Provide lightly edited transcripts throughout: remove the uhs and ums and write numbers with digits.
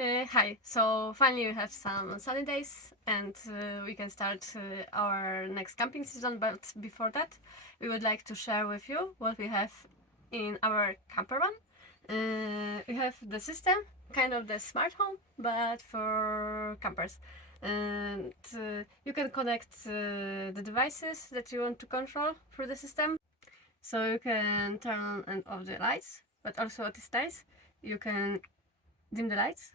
Hi, so finally we have some sunny days and we can start our next camping season, but before that we would like to share with you what we have in our camper van. We have the system, kind of the smart home, but for campers. And you can connect the devices that you want to control through the system. So you can turn on and off the lights, but also what is nice, you can dim the lights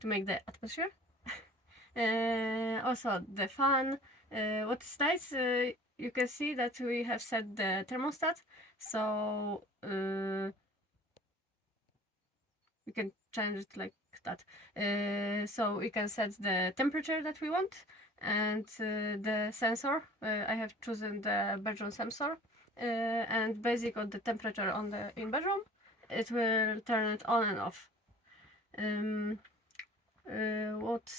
to make the atmosphere. Also the fan. What's nice, you can see that we have set the thermostat, so we can change it like that. So we can set the temperature that we want, and the sensor. I have chosen the bedroom sensor, and based on the temperature on the in bedroom, it will turn it on and off. What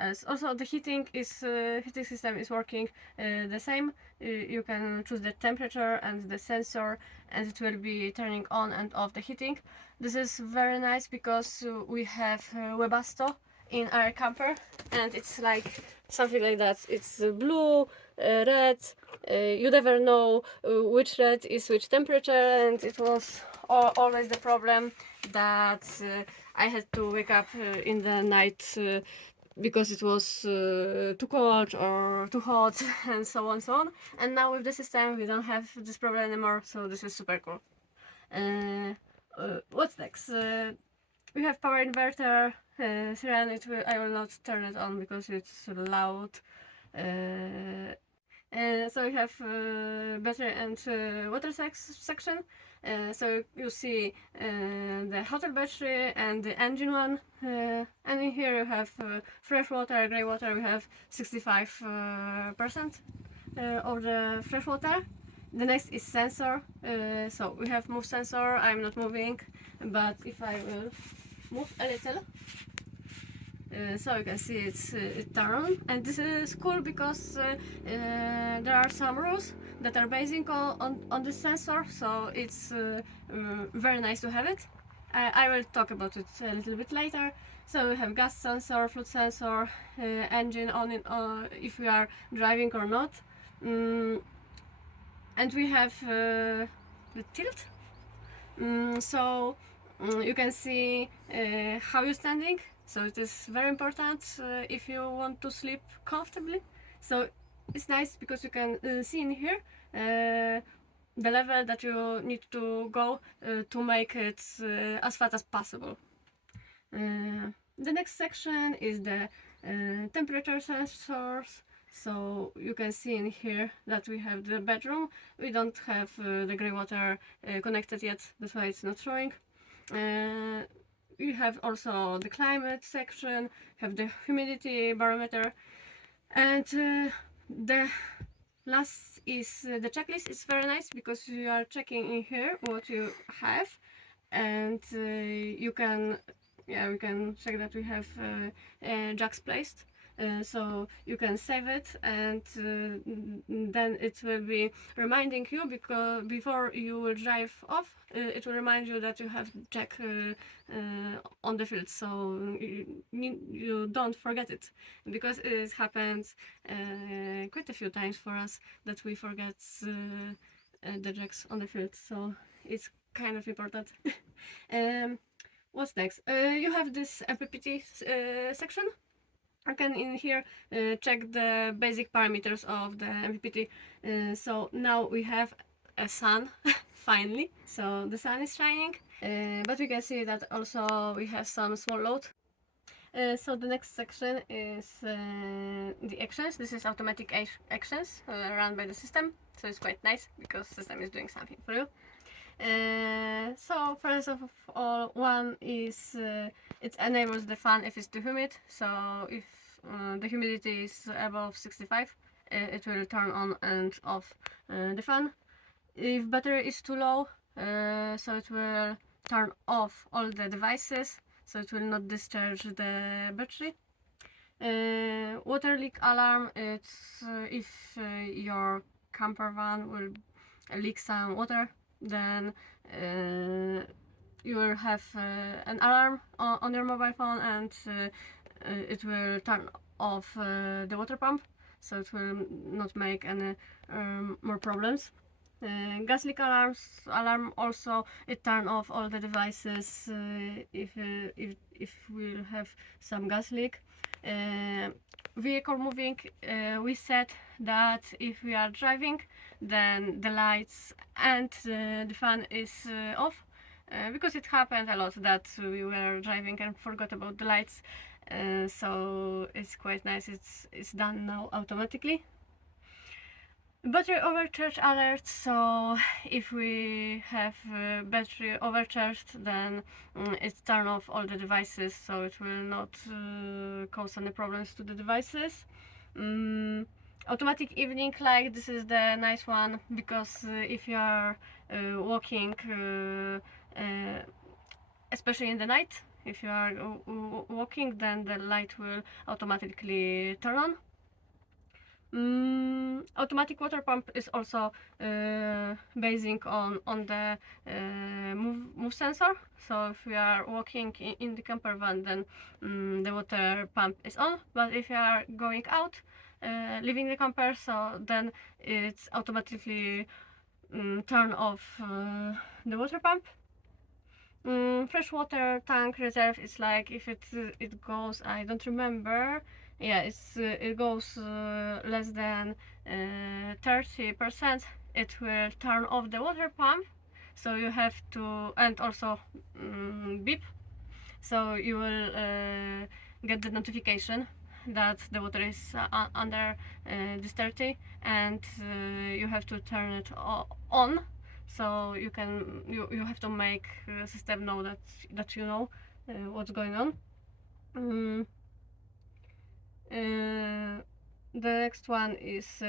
else? Also, the heating system is working the same. You can choose the temperature and the sensor, and it will be turning on and off the heating. This is very nice because we have Webasto in our camper, and it's like something like that. It's blue, red. You never know which red is which temperature, and it was always the problem that I had to wake up in the night because it was too cold or too hot and so on, so on. And now with the system we don't have this problem anymore, so this is super cool. What's next? We have power inverter. Siren, I will not turn it on because it's loud. So we have battery and water section. So you see the hotel battery and the engine one. And in here you have fresh water, grey water. We have 65% of the fresh water. The next is sensor. So we have move sensor. I'm not moving, but if I will move a little, so you can see it's turned, and this is cool because there are some rules that are basing on the sensor, so it's very nice to have it. I will talk about it a little bit later. So we have gas sensor, flood sensor, engine on it, if we are driving or not, and we have the tilt. You can see how you're standing, so it is very important if you want to sleep comfortably. So it's nice because you can see in here the level that you need to go to make it as fast as possible. The next section is the temperature sensors. So you can see in here that we have the bedroom. We don't have the grey water connected yet, that's why it's not showing. We have also the climate section, have the humidity barometer, and the last is the checklist. It's very nice because you are checking in here what you have, and you can, yeah, we can check that we have jacks placed. So you can save it, and then it will be reminding you, because before you will drive off, it will remind you that you have jack on the field, so you don't forget it, because it happens quite a few times for us that we forget the jacks on the field, so it's kind of important. What's next? You have this MPPT section. I can in here check the basic parameters of the MPPT. So now we have a sun, finally. So the sun is shining, but we can see that also we have some small load. So the next section is the actions. This is automatic actions run by the system. So it's quite nice because the system is doing something for you. So first of all, one is it enables the fan if it's too humid. So if the humidity is above 65, it will turn on and off the fan. If battery is too low, so it will turn off all the devices, so it will not discharge the battery. Water leak alarm, it's if your camper van will leak some water, then you will have an alarm on your mobile phone, and it will turn off the water pump, so it will not make any more problems. Gas leak alarm also, it turn off all the devices if we'll have some gas leak. Vehicle moving, we said that if we are driving, then the lights and the fan is off, because it happened a lot that we were driving and forgot about the lights. So it's quite nice, it's done now automatically. Battery overcharge alert, so if we have battery overcharged, then it turn off all the devices, so it will not cause any problems to the devices. Automatic evening light, this is the nice one, because if you are walking, especially in the night, if you are walking, then the light will automatically turn on. Automatic water pump is also basing on the move sensor. So if we are walking in the camper van, then the water pump is on. But if you are going out, leaving the camper, so then it's automatically turn off the water pump. Freshwater tank reserve is like if it goes, I don't remember. Yeah, it goes less than 30%. It will turn off the water pump, so you have to, and also beep, so you will get the notification that the water is under this 30, and you have to turn it on, so you have to make the system know that you know what's going on. The next one is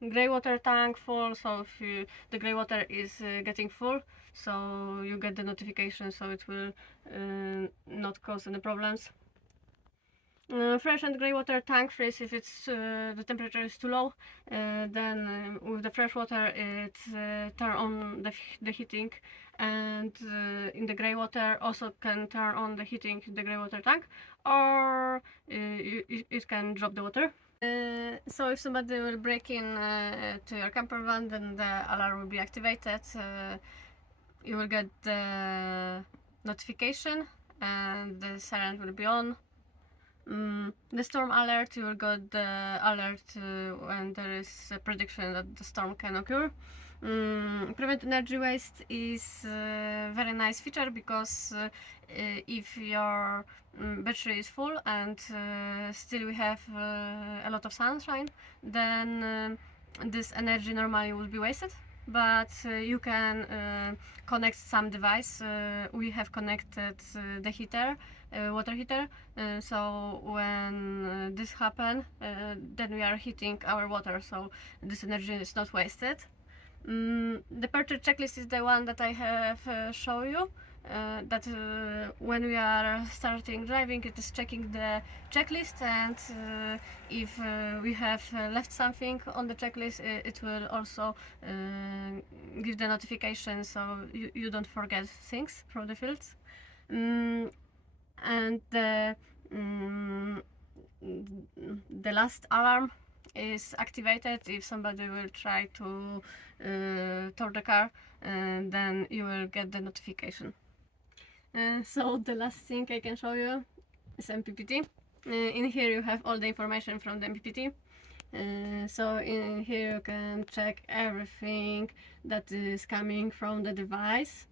grey water tank full, so if the grey water is getting full, so you get the notification, so it will not cause any problems. Fresh and grey water tank freeze if it's the temperature is too low, then with the fresh water it turn on the heating, and in the grey water also can turn on the heating the grey water tank, or it can drop the water. So if somebody will break in to your camper van, then the alarm will be activated. You will get the notification and the siren will be on. The storm alert, you will get the alert when there is a prediction that the storm can occur. Prevent energy waste is a very nice feature, because if your battery is full and still we have a lot of sunshine, then this energy normally will be wasted. But you can connect some device. We have connected the heater, water heater, so when this happen, then we are heating our water, so this energy is not wasted. The purchase checklist is the one that I have shown you. That when we are starting driving, it is checking the checklist, and if we have left something on the checklist, it will also give the notification, so you don't forget things from the fields. And the last alarm is activated if somebody will try to tow the car, then you will get the notification. So the last thing I can show you is MPPT. In here you have all the information from the MPPT. So in here you can check everything that is coming from the device.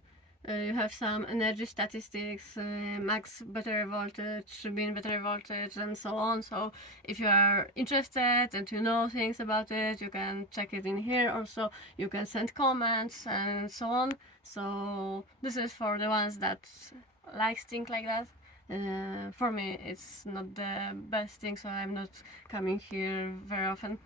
You have some energy statistics, max battery voltage, mean battery voltage, and so on. So if you are interested and you know things about it, you can check it in here. Also, you can send comments and so on. So this is for the ones that like things like that. For me, it's not the best thing, so I'm not coming here very often.